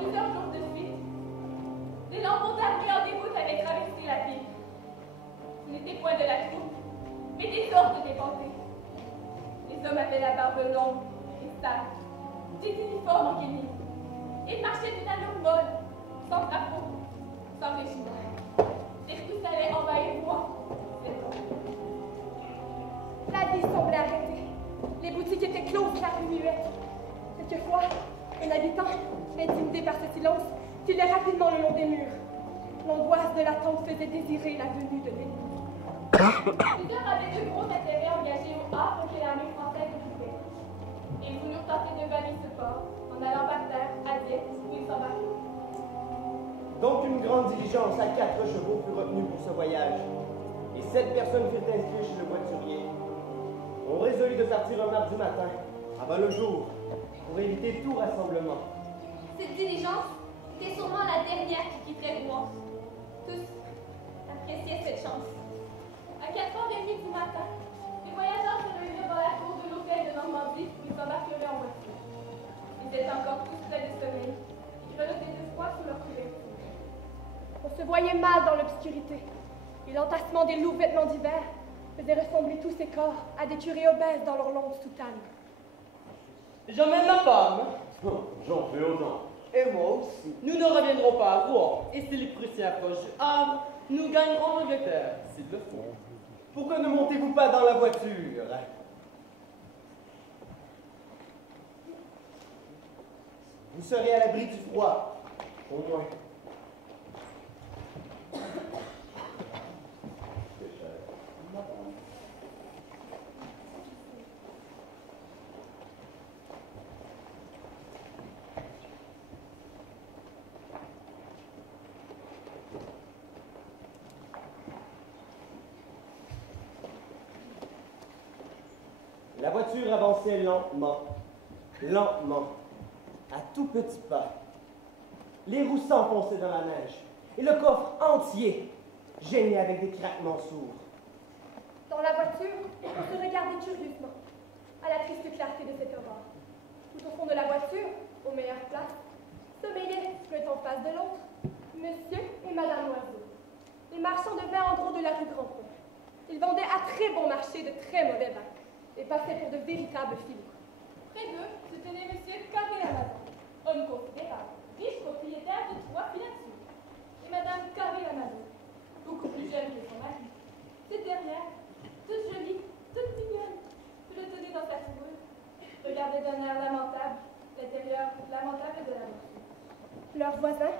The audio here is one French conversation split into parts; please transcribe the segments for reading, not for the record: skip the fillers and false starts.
plusieurs jours de suite. Des lambeaux d'armée en déroute avaient traversé la ville. Ce n'était point de la troupe, mais des ordres déportés. Les hommes avaient la barbe longue et sale, des uniformes en guenilles. Ils marchaient d'une allure molle, sans drapeau, sans régiment. Des coups allaient envahir moi. La vie semblait arrêtée. Les boutiques étaient closes, la rue muette. Quelquefois, un habitant, intimidé par ce silence, filait rapidement le long des murs. L'angoisse de l'attente faisait désirer la venue de l'ennemi. Plusieurs avaient de gros intérêts engagés au havre que l'armée française occupait. Ils voulurent tenter de bannir ce port en allant par terre à Dieppe où ils s'embarquèrent. Donc une grande diligence à 4 chevaux fut retenue pour ce voyage, et 7 personnes furent inscrites chez le voiturier. On résolut de partir un mardi matin, avant le jour, pour éviter tout rassemblement. Cette diligence était sûrement la dernière qui quitterait Rouen. Tous appréciaient cette chance. À 4h30 du matin, les voyageurs se réunirent dans la cour de l'hôtel de Normandie où ils s'embarqueraient en voiture. Ils étaient encore tous près du sommeil et grelottaient de froid sous leur couverture. On se voyait mal dans l'obscurité, et l'entassement des lourds vêtements d'hiver faisait ressembler tous ces corps à des curés obèses dans leurs longues soutanes. J'emmène ma femme. J'en fais autant. Et moi aussi. Nous ne reviendrons pas à Rouen, et si les Prussiens approchent du Havre, nous gagnerons l'Angleterre, s'ils le font. Pourquoi ne montez-vous pas dans la voiture? Vous serez à l'abri du froid, au moins. La voiture avançait lentement, à tout petits pas. Les roues s'enfonçaient dans la neige, et le coffre entier gênait avec des craquements sourds. Dans la voiture, on se regardait curieusement, à la triste clarté de cette aurore. Tout au fond de la voiture, aux meilleures places, sommeillaient, l'un en face de l'autre, Monsieur et Madame Loiseau, les marchands de vin en gros de la rue Grand-Pont. Ils vendaient à très bon marché de très mauvais vins, et passaient pour de véritables filous. Près d'eux se tenait M. Carré-Lamadon, homme considérable, riche propriétaire de 3 filatures, et Mme Carré-Lamadon, beaucoup plus jeune que son mari. Cette dernière, toute jolie, toute mignonne, pelotonnée dans sa fourrure, regardait d'un air lamentable l'intérieur lamentable de la voiture. Leurs voisins,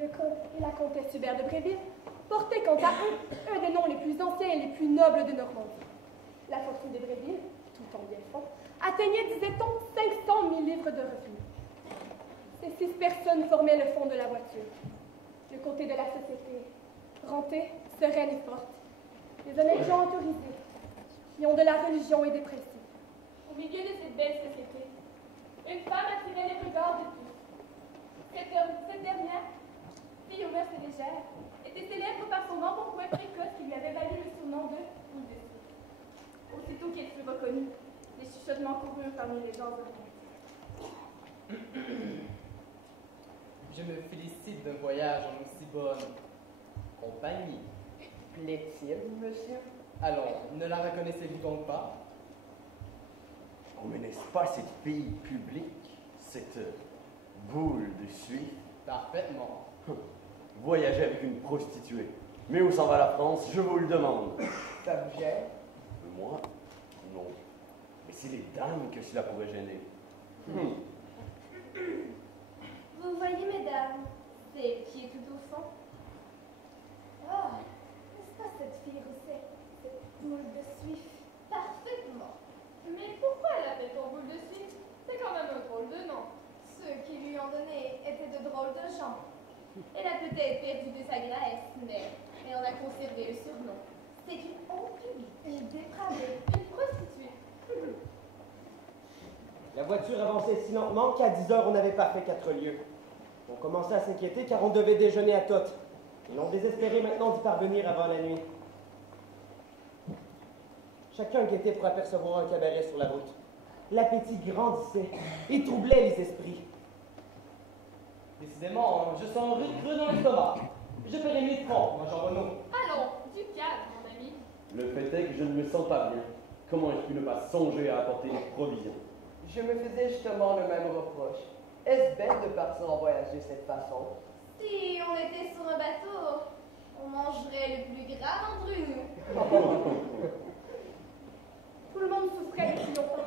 le comte et la comtesse Hubert de Bréville, portaient quant à eux un des noms les plus anciens et les plus nobles de Normandie. La fortune de Bréville, tout en bien fond, atteignait, disait-on, 500 000 livres de revenus. Ces 6 personnes formaient le fond de la voiture. Le côté de la société, rentée, sereine et forte. Les honnêtes gens autorisés, qui ont de la religion et des principes. Au milieu de cette belle société, une femme attirait les regards de tous. Cette dernière, fille aux mœurs légères, était célèbre par son embonpoint précoce qui lui avait valu le surnom de boule de suif. Aussitôt qu'elle fut reconnue, les chuchotements coururent parmi les gens de Je me félicite d'un voyage en aussi bonne compagnie. Plaît-il, monsieur? Alors, ne la reconnaissez-vous donc pas? Oh, mais n'est-ce pas cette fille publique, cette boule de suif? Parfaitement. Voyager avec une prostituée. Mais où s'en va la France, je vous le demande. Ça vous gêne? Moi? Non. Mais c'est les dames que cela pourrait gêner. Vous voyez, mesdames, c'est qui est tout au fond. Ah, n'est-ce pas cette fille roussée, cette boule de suif? Parfaitement. Mais pourquoi elle appelle-t-on boule de suif? C'est quand même un drôle de nom. Ceux qui lui ont donné étaient de drôles de gens. Elle a peut-être perdu de sa graisse, mais elle en a conservé le surnom. C'est une honte publique, une dépravée, une prostituée. La voiture avançait si lentement qu'à 10 heures, on n'avait pas fait 4 lieues. On commençait à s'inquiéter car on devait déjeuner à Toth. Et l'on désespérait maintenant d'y parvenir avant la nuit. Chacun guettait pour apercevoir un cabaret sur la route. L'appétit grandissait et troublait les esprits. Décidément, je sens rude creux dans l'estomac. Je paierai 1000 francs pour un jambonneau. Allons, du calme, mon ami. Le fait est que je ne me sens pas bien. Comment ai-je pu ne pas songer à apporter des provisions? Je me faisais justement le même reproche. Est-ce bête de partir en voyage de cette façon? Si on était sur un bateau, on mangerait le plus gras d'entre nous. Tout le monde souffrait depuis longtemps.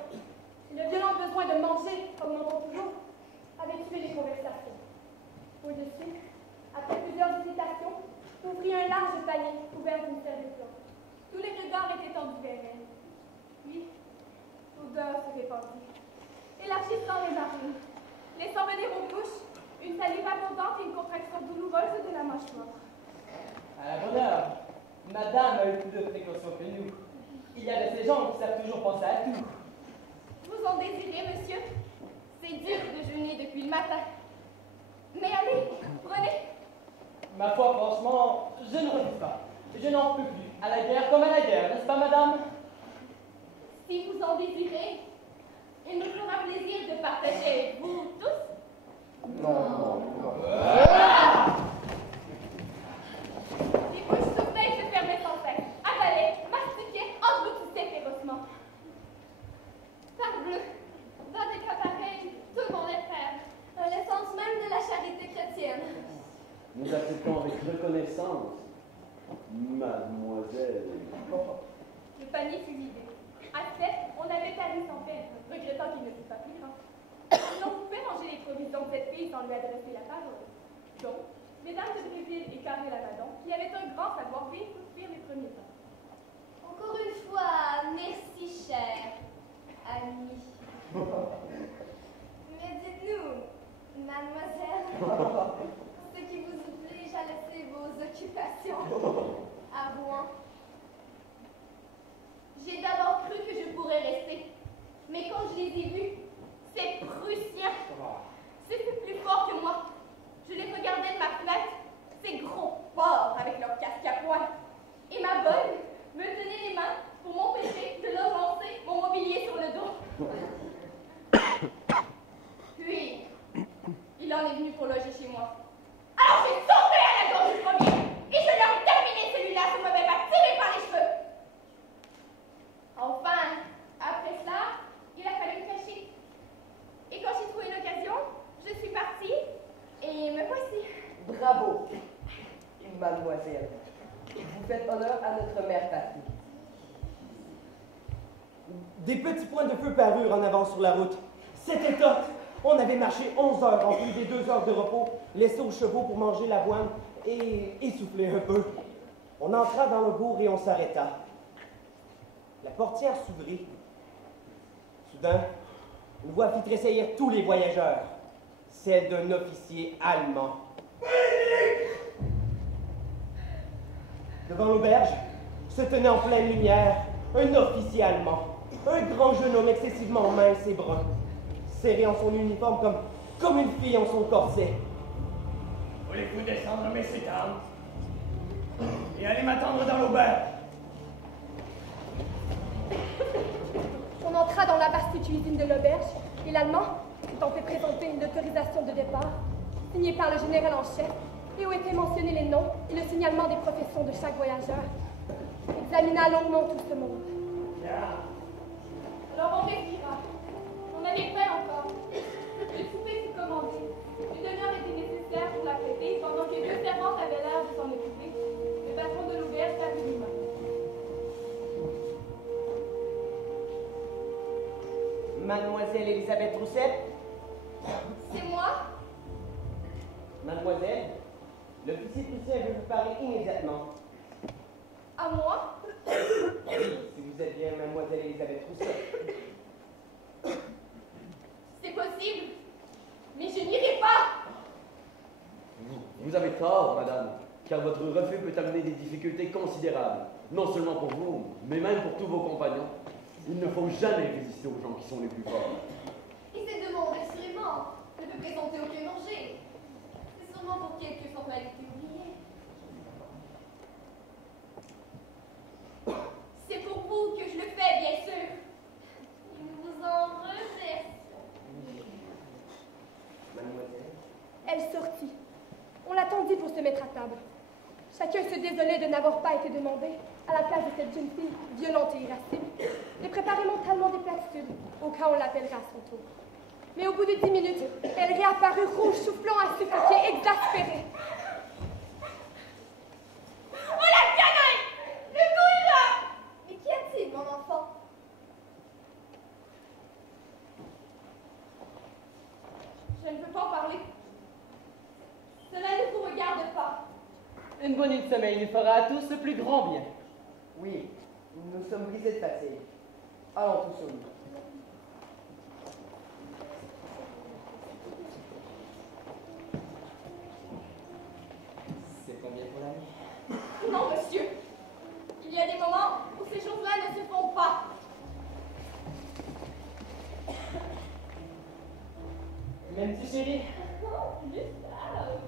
Le violent besoin de manger, augmentant toujours, avait tué les conversations. Au-dessus, après plusieurs hésitations, ouvrit un large panier couvert d'une serviette. Tous les regards étaient tendus vers elle. Puis, l'odeur se répandit, élargissant les narines, laissant venir aux bouches une salive abondante et une contraction douloureuse de la mâchoire. À la bonne heure, madame a eu plus de précautions que nous. Il y a de ces gens qui savent toujours penser à tout. Vous en désirez, monsieur? C'est dur de jeûner depuis le matin. Mais allez, prenez. Ma foi, franchement, je ne refuse pas. Je n'en peux plus. À la guerre comme à la guerre, n'est-ce pas, madame? Si vous en désirez, il nous fera plaisir de partager avec vous tous. Non. Les bouches s'ouvraient et se fermaient sans cesse, avalaient, mastiquaient, engloutissaient férocement. Parbleu, dans des cas pareils, tout le monde est frère. L'essence même de la charité chrétienne. Nous acceptons avec reconnaissance, mademoiselle. Le panier fut vidé. À 7, on avait tari sans peine, regrettant qu'il ne fût pas plus grand. L'on pouvait manger les provisions de cette fille sans lui adresser la parole. Donc, mesdames de Bréville et Carré Lamadon, qui avaient un grand savoir-vivre, firent les premiers pas. Encore une fois, merci, cher ami. Mais dites-nous, mademoiselle, ce qui vous oblige à laisser vos occupations à Rouen. J'ai d'abord cru que je pourrais rester, mais quand je les ai vus, ces Prussiens, ce fut plus fort que moi. Je les regardais de ma fenêtre, ces gros porcs avec leurs casques à poing. Et ma bonne me tenait les mains pour m'empêcher de leur lancer mon mobilier sur le dos. Puis, il en est venu pour loger chez moi. Alors j'ai sauté à la gorge du premier et je leur ai terminé celui-là qui m'avait pas tiré par les cheveux. Enfin, après cela, il a fallu me cacher. Et quand j'ai trouvé l'occasion, je suis partie et me voici. Bravo, mademoiselle. Vous faites honneur à notre mère patrie. Des petits points de feu parurent en avant sur la route. C'était top! On avait marché 11 heures en plus des 2 heures de repos, laissé aux chevaux pour manger l'avoine et essouffler un peu. On entra dans le bourg et on s'arrêta. La portière s'ouvrit. Soudain, une voix fit tressaillir tous les voyageurs, celle d'un officier allemand. Devant l'auberge, se tenait en pleine lumière un officier allemand, un grand jeune homme excessivement mince et brun, serré en son uniforme comme une fille en son corset. Voulez-vous descendre, messieurs, dames, et allez m'attendre dans l'auberge? On entra dans la vaste cuisine de l'auberge et l'Allemand, étant fait présenter une autorisation de départ, signée par le général en chef, et où étaient mentionnés les noms et le signalement des professions de chaque voyageur, examina longuement tout ce monde. Alors on respira. On avait faim encore. Le souper fut commandé. Une demi-heure était nécessaire pour la prêter, pendant que 2 servantes avaient l'air de s'en occuper. Le patron de l'auberge parut lui-même. Mademoiselle Elisabeth Roussette? C'est moi? Mademoiselle, l'officier prussien veut vous parler immédiatement. À moi? Si vous êtes bien Mademoiselle Elisabeth Roussette. C'est possible, mais je n'irai pas. Vous avez tort, madame, car votre refus peut amener des difficultés considérables, non seulement pour vous, mais même pour tous vos compagnons. Il ne faut jamais résister aux gens qui sont les plus forts. Et ces deux mondes, assurément, ne peut présenter aucun danger. C'est sûrement pour quelques formalités oubliées. C'est pour vous que je le fais, bien sûr. Et nous vous en remercions. Mademoiselle, Elle sortit. On l'attendit pour se mettre à table. Chacun se désolait de n'avoir pas été demandé, à la place de cette jeune fille violente et irascible, de préparer mentalement des platitudes, au cas où on l'appellera à son tour. Mais au bout de 10 minutes, elle réapparut rouge, soufflant à suffoquer, exaspérée. Oh la canaille! Le coup est là! Mais qu'y a-t-il, mon enfant? Je ne peux pas en parler. Cela ne vous regarde pas. Une bonne nuit de sommeil nous fera à tous le plus grand bien. Oui, nous sommes brisés de fatigue. Allons tous au lit. C'est combien pour la nuit? Non, monsieur. Il y a des moments où ces choses-là ne se font pas. M'aimes-tu, chérie? Oh, Gustave.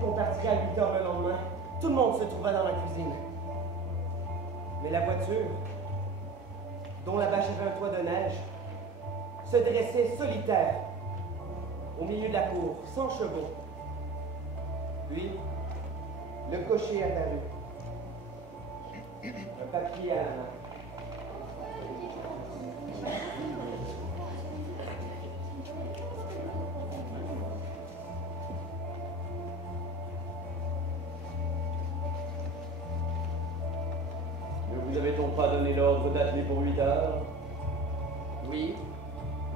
qu'on partirait à 8 heures le lendemain, tout le monde se trouva dans la cuisine. Mais la voiture, dont la bâche avait un toit de neige, se dressait solitaire, au milieu de la cour, sans chevaux. Puis, le cocher apparut, un papier à la main. Ne vous avait-on pas donné l'ordre d'atteler pour 8 heures? Oui,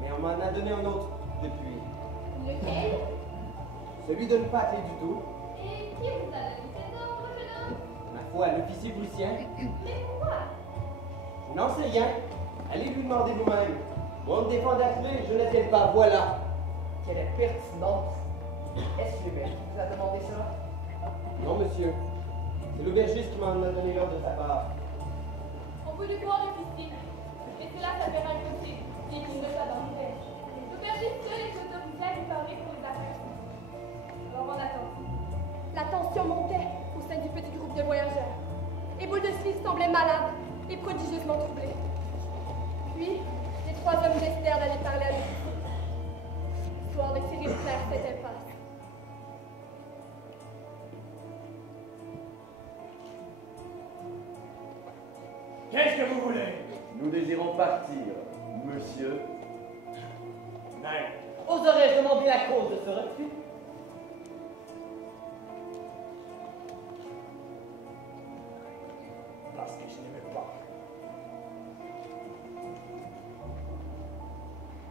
mais on m'en a donné un autre depuis. Lequel? Celui de ne pas atteler du tout. Et qui vous a donné cet ordre, jeune homme? Ma foi, l'officier prussien. Mais pourquoi? Je n'en sais rien. Allez lui demander vous-même. Moi, on me défend d'atteler, je n'attelle pas, voilà. Quelle pertinence! Est-ce que Hubert vous a demandé cela? Non, monsieur. C'est l'aubergiste qui m'en a donné l'ordre de sa part. On peut lui croire l'officier, mais cela s'appellera impossible, dit qu'il ne soit dans l'hiver. L'aubergiste seul est autorisé à lui parler pour les affaires. Alors on attend. La tension montait au sein du petit groupe de voyageurs. Et Boule de Suisse semblait malade et prodigieusement troublé. Puis, les trois hommes décidèrent d'aller parler à l'officier, histoire de tirer clair cette impasse. Qu'est-ce que vous voulez? Nous désirons partir, monsieur. Mais, Oserais-je demander la cause de ce refus? parce que je n'aimais pas.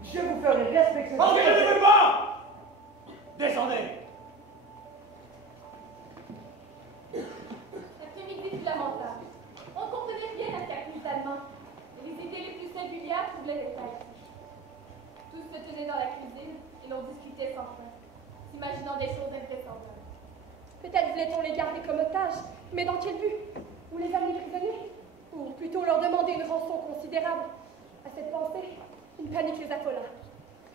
Je vous ferai respecter. Parce que je n'aimais pas! Descendez! L'après-midi fut lamentable. On ne comprenait rien à ce qu'accuse allemand. Et les idées les plus singulières troublaient les têtes. Tous se tenaient dans la cuisine et l'on discutait sans fin, s'imaginant des choses invraisemblables. Peut-être voulait-on les garder comme otages, mais dans quel but? Ou les amener prisonniers? Ou plutôt leur demander une rançon considérable? À cette pensée, une panique les affola.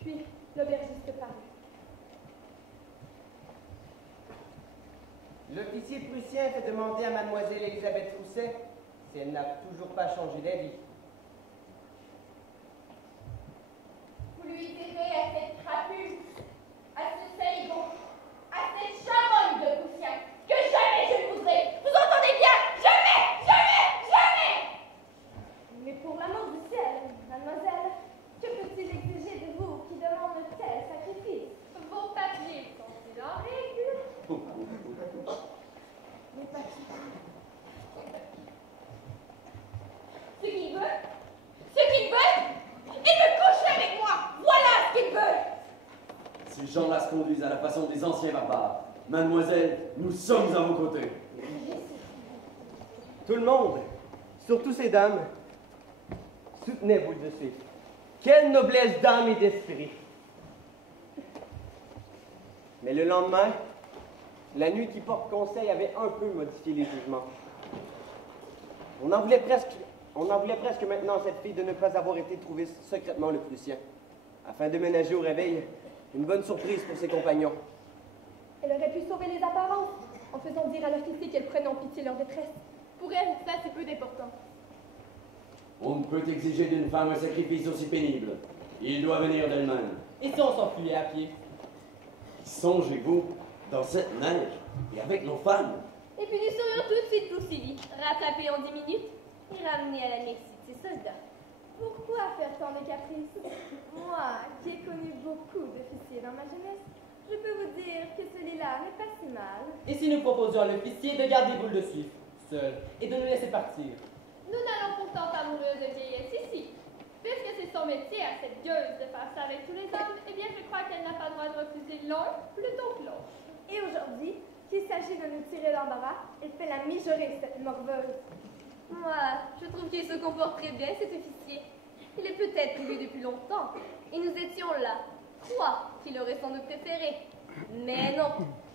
Puis, l'aubergiste parut. L'officier prussien fait demander à mademoiselle Elisabeth Rousset si elle n'a toujours pas changé d'avis. Vous lui direz à cette crapule, à ce ces gens-là se conduisent à la façon des anciens barbares. Mademoiselle, nous sommes à vos côtés. Tout le monde, surtout ces dames, soutenez-vous de suite. Quelle noblesse d'âme et d'esprit! Mais le lendemain, la nuit qui porte conseil avait un peu modifié les jugements. On en voulait presque maintenant à cette fille de ne pas avoir été trouvée secrètement le Prussien, afin de ménager au réveil une bonne surprise pour ses compagnons. Elle aurait pu sauver les apparences en faisant dire à l'officier qu'elle prenait en pitié leur détresse. Pour elle, ça c'est peu d'importance. On ne peut exiger d'une femme un sacrifice aussi pénible. Il doit venir d'elle-même. Et si on s'enfuyait à pied? Songez-vous, dans cette neige, et avec nos femmes. Et puis nous serions tout de suite Lucille, rattrapés en 10 minutes et ramenés à la merci de ses soldats. Pourquoi faire tant de caprices? Moi, qui ai connu beaucoup d'officiers dans ma jeunesse, je peux vous dire que celui-là n'est pas si mal. Et si nous proposions à l'officier de garder boule de suif, seul, et de nous laisser partir? Nous n'allons pourtant pas mourir de vieillesse ici. Puisque c'est son métier à cette gueuse de faire ça avec tous les hommes, eh bien je crois qu'elle n'a pas le droit de refuser l'un plutôt que l'autre. Et aujourd'hui, qu'il s'agit de nous tirer l'embarras, elle fait la mijaurée, cette morveuse. Moi, je trouve qu'il se comporte très bien, cet officier. Il est peut-être vu depuis longtemps, et nous étions là, 3 qu'il aurait sans doute préféré. Mais non,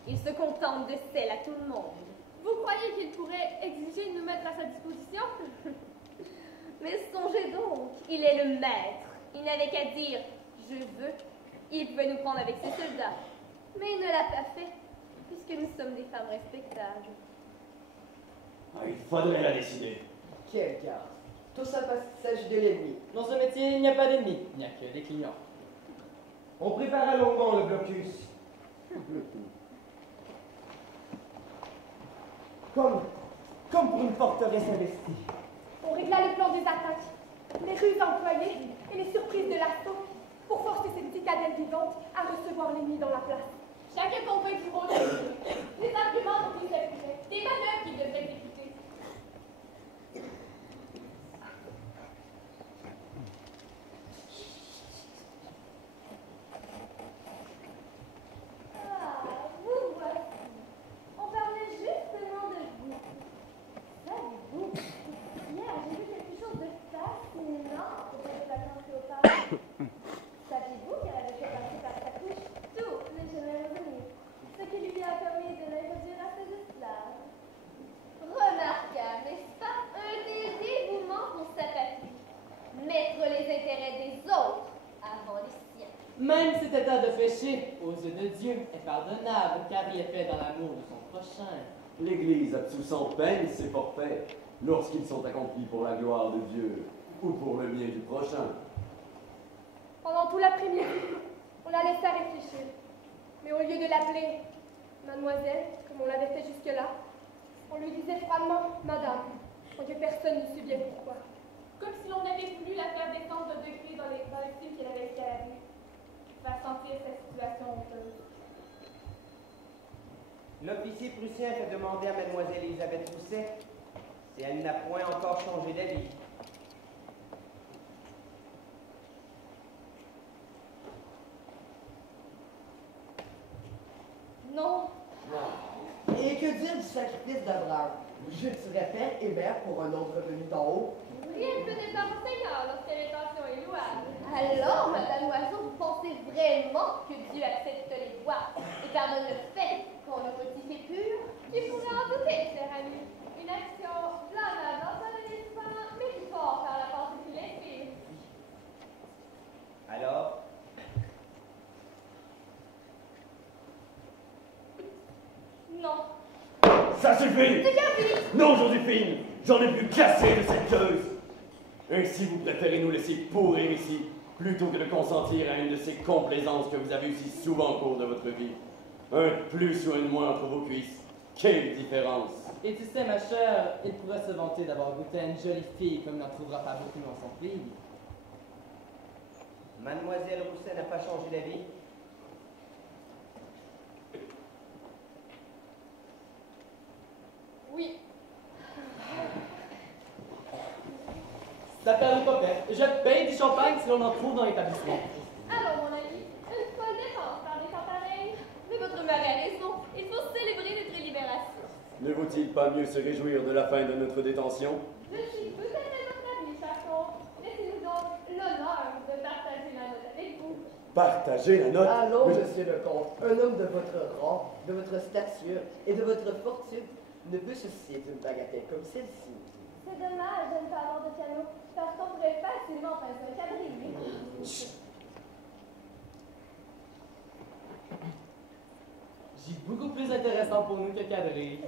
il se contente de celle à tout le monde. Vous croyez qu'il pourrait exiger de nous mettre à sa disposition? Mais songez donc, il est le maître. Il n'avait qu'à dire « je veux ». Il pouvait nous prendre avec ses soldats. Mais il ne l'a pas fait, puisque nous sommes des femmes respectables. Ah, il faudrait la décider. Quel garde! Tout ça parce qu'il s'agit de l'ennemi. Dans ce métier, il n'y a pas d'ennemis, il n'y a que des clients. On prépara longuement le blocus. Comme pour une forteresse investie. On régla le plan des attaques, les ruses employées et les surprises de l'assaut pour forcer cette citadelle vivante à recevoir l'ennemi dans la place. Chacun convainc du rôle de les arguments dont il s'appuie, des manœuvres qu'il devrait exécuter. Ah, vous voici. On parlait justement de vous. Savez-vous, hier j'ai vu quelque chose de fascinant au de la grande Cléopâtre. Saviez-vous qu'elle avait fait passer par sa couche tous les généraux unis, ce qui lui a permis de les réduire à ses esclaves? Remarquable, n'est-ce pas? Un dévouement pour sa patrie. Mettre les intérêts des autres avant les siens. Même cet état de péché, aux yeux de Dieu, est pardonnable, car il est fait dans l'amour de son prochain. L'Église absout sans peine ses forfaits lorsqu'ils sont accomplis pour la gloire de Dieu ou pour le bien du prochain. Pendant tout l'après-midi, on la laissa réfléchir. Mais au lieu de l'appeler mademoiselle, comme on l'avait fait jusque-là, on lui disait froidement madame, sans que personne ne sût bien pourquoi. Comme si l'on avait voulu la faire descendre de degré dans le style qu'elle avait escaladé. Faire sentir sa situation honteuse. L'officier prussien fait demander à mademoiselle Elisabeth Rousset si elle n'a point encore changé d'avis. Non. Et que dire du sacrifice d'Abraham? Je serais père et mère pour un autre revenu d'en haut. Rien ne peut être enseignant lorsque l'intention est louable. Alors, Madame Loiseau, vous pensez vraiment que Dieu accepte les voies et pardonne le fait qu'on le motif pur? Qui pourrait en douter, cher ami? Une action blâmable dans son espoir, mais plus fort par la pensée qu'il inspire. Alors, Non. Ça suffit! C'est Gabi! Non, Joséphine! J'en ai plus cassé de cette gueuse! Ainsi, vous préférez nous laisser pourrir ici, plutôt que de consentir à une de ces complaisances que vous avez eues si souvent au cours de votre vie. Un de plus ou un de moins entre vos cuisses. Quelle différence! Et tu sais, ma chère, il pourrait se vanter d'avoir goûté à une jolie fille comme il n'en trouvera pas beaucoup dans son pays. mademoiselle Rousset n'a pas changé d'avis. Oui. Ça perd pas perdre. Je paye du champagne si l'on en trouve dans l'établissement. Alors, mon ami, une folle dépense par des femmes vaut-il pas mieux se réjouir de la fin de notre détention? Je suis tout à fait votre avis, Chacon. Laissez-nous donc l'honneur de partager la note avec vous. Partager la note? Allons, Mais- monsieur le comte, un homme de votre rang, de votre stature et de votre fortune ne peut se soucier d'une bagatelle comme celle-ci. C'est dommage de ne pas avoir de piano, parce qu'on pourrait facilement faire un quadrille. J'ai beaucoup plus intéressant pour nous que Cadré.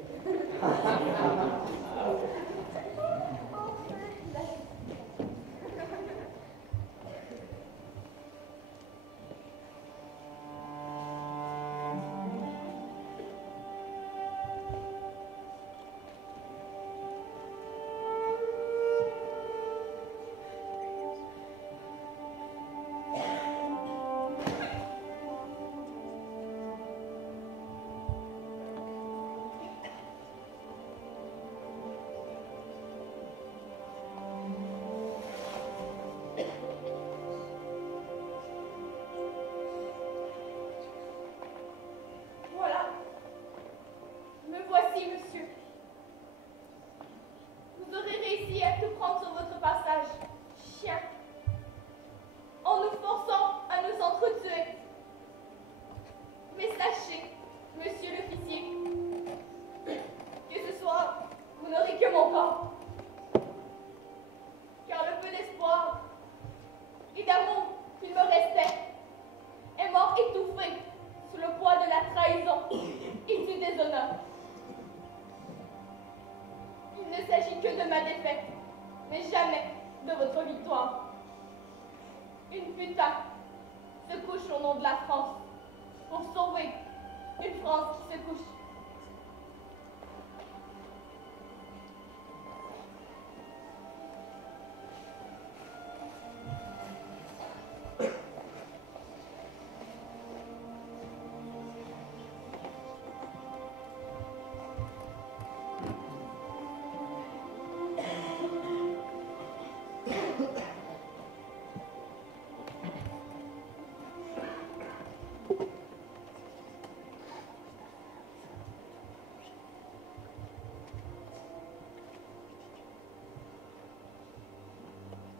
Voilà. Me voici, monsieur. Vous aurez réussi à tout prendre sur votre passage, chien, en nous forçant à nous entretuer. Mais sachez, monsieur l'officier, que ce soir, vous n'aurez que mon corps. Car le peu d'espoir et d'amour qu'il me restait est mort étouffé sous le poids de la trahison et du déshonneur. Il ne s'agit que de ma défaite, mais jamais de votre victoire. Une putain se couche au nom de la France pour sauver une France qui se couche.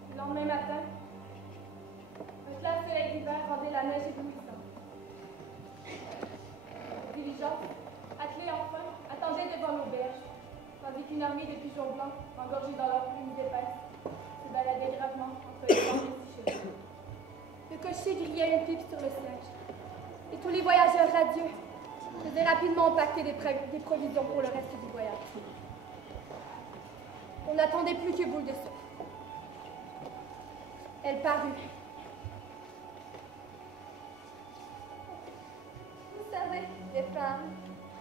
Le lendemain matin, un clair soleil d'hiver rendait la neige éblouissante. La diligence, attelée enfin, attendait devant l'auberge, tandis qu'une armée de pigeons blancs, engorgés dans leurs plumes épaisses, se baladait gravement entre les bancs des chevaux. Le cocher grillait une pipe sur le siège. Et tous les voyageurs radieux faisaient rapidement empaqueter des provisions pour le reste du voyage. On n'attendait plus que boule de souffle. Elle parut. Vous savez, les femmes,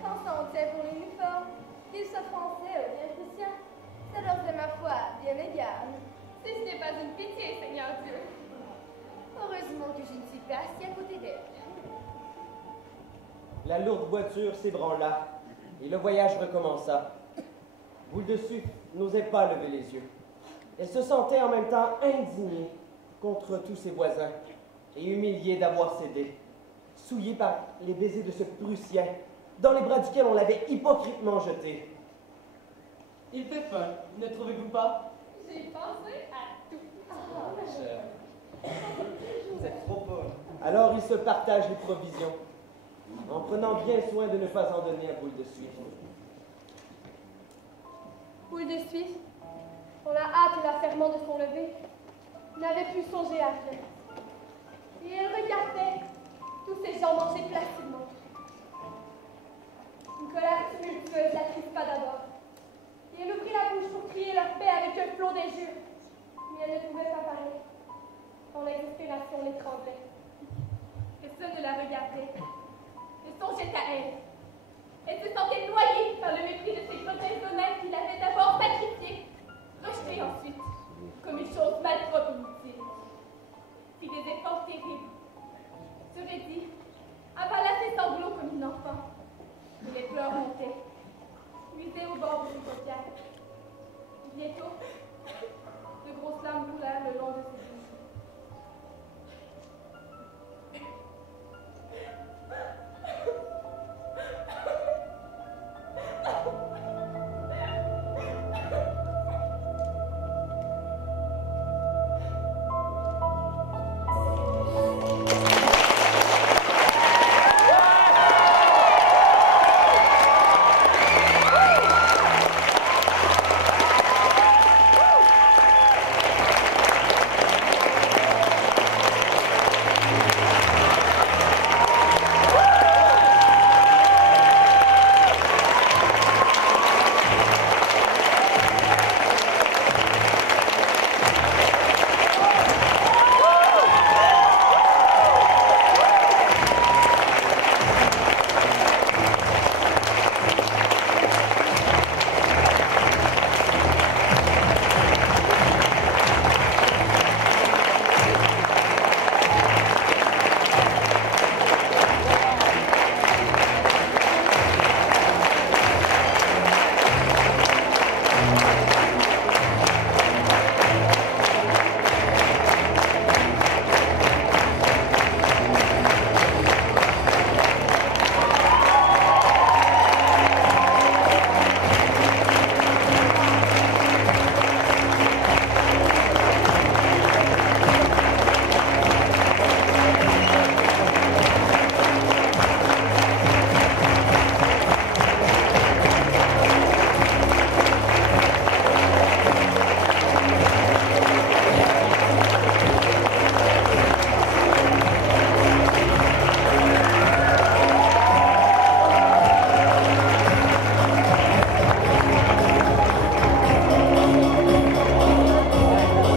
quand ça on tient pour l'uniforme, qu'ils soient français ou bien prussiens, ça leur est ma foi bien égal. Si ce n'est pas une pitié, Seigneur Dieu. Heureusement que je ne suis pas assis à côté d'elle. La lourde voiture s'ébranla et le voyage recommença. Boule de Suif n'osait pas lever les yeux. Elle se sentait en même temps indignée contre tous ses voisins et humiliée d'avoir cédé, souillée par les baisers de ce Prussien, dans les bras duquel on l'avait hypocritement jeté. Il fait faim, ne trouvez-vous pas? J'ai pensé à tout. Ma chère. Vous êtes trop bonne. Alors ils se partagent les provisions, en prenant bien soin de ne pas en donner à Boule de Suif. Boule de Suif, dans la hâte et l'affairement de son lever, n'avait plus songé à rien. Et elle regardait tous ces gens manger placidement. Une colère tumultueuse la crispa d'abord. Et elle ouvrit la bouche pour crier leur paix avec un flot d'injures. Mais elle ne pouvait pas parler, quand la désespération l'étranglait. Personne ne la regardait, ne songeait à elle. Elle se sentait noyée par le mépris de ces grotesques honnêtes qu'il avait d'abord sacrifiés, rejetés ensuite, comme une chose mal trop inutile. Fit des efforts terribles, se raidit